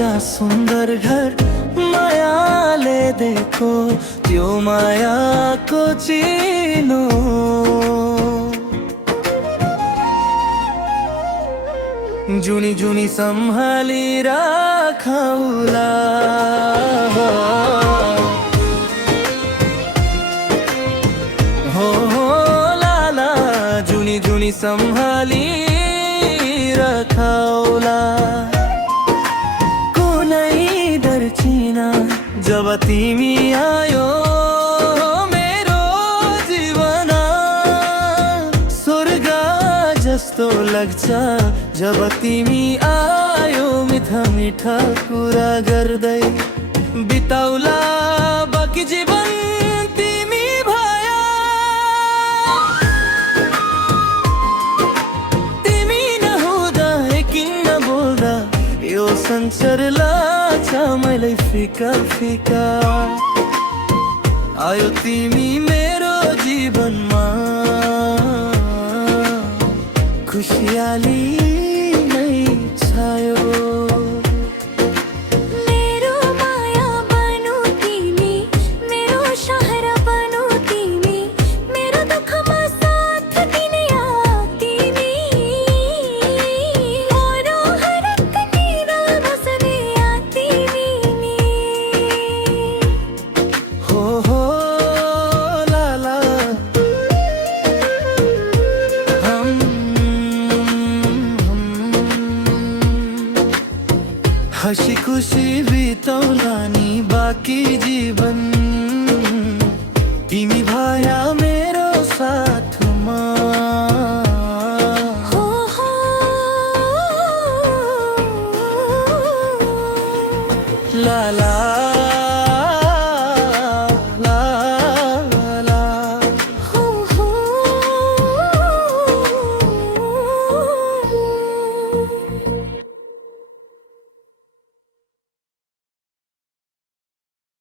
एउटा सुन्दर घर मायाले देखो त्यो मायाको चिनो जुनी जुनी सम्हाली राखौला हो लाला जुनी जुनी सम्हाली राखौला कुनै डर छैन जब तिमी आयो मेरो जीवन स्वर्ग जस्तो लाग्छ जब तिमी आयो मिठा मिठा कुरा गर्दै बिताउला बाँकी जीवन तिमी भया तिमी नहुँदा किन बोल्दा यो संसार लाग्छ मलाई फिका फिका आयो तिमी मेरो जीवनमा खुसियाली मेरो माया बनु तिमी मेरो सहारा बनु तिमी मेरो दुःखमा साथ दिने तिमी मेरो हरेक निरा बस्ने तिमी हो लाला हसी खुसी बिताउला नि बाँकी जीवन तिमी भया मेरो साथ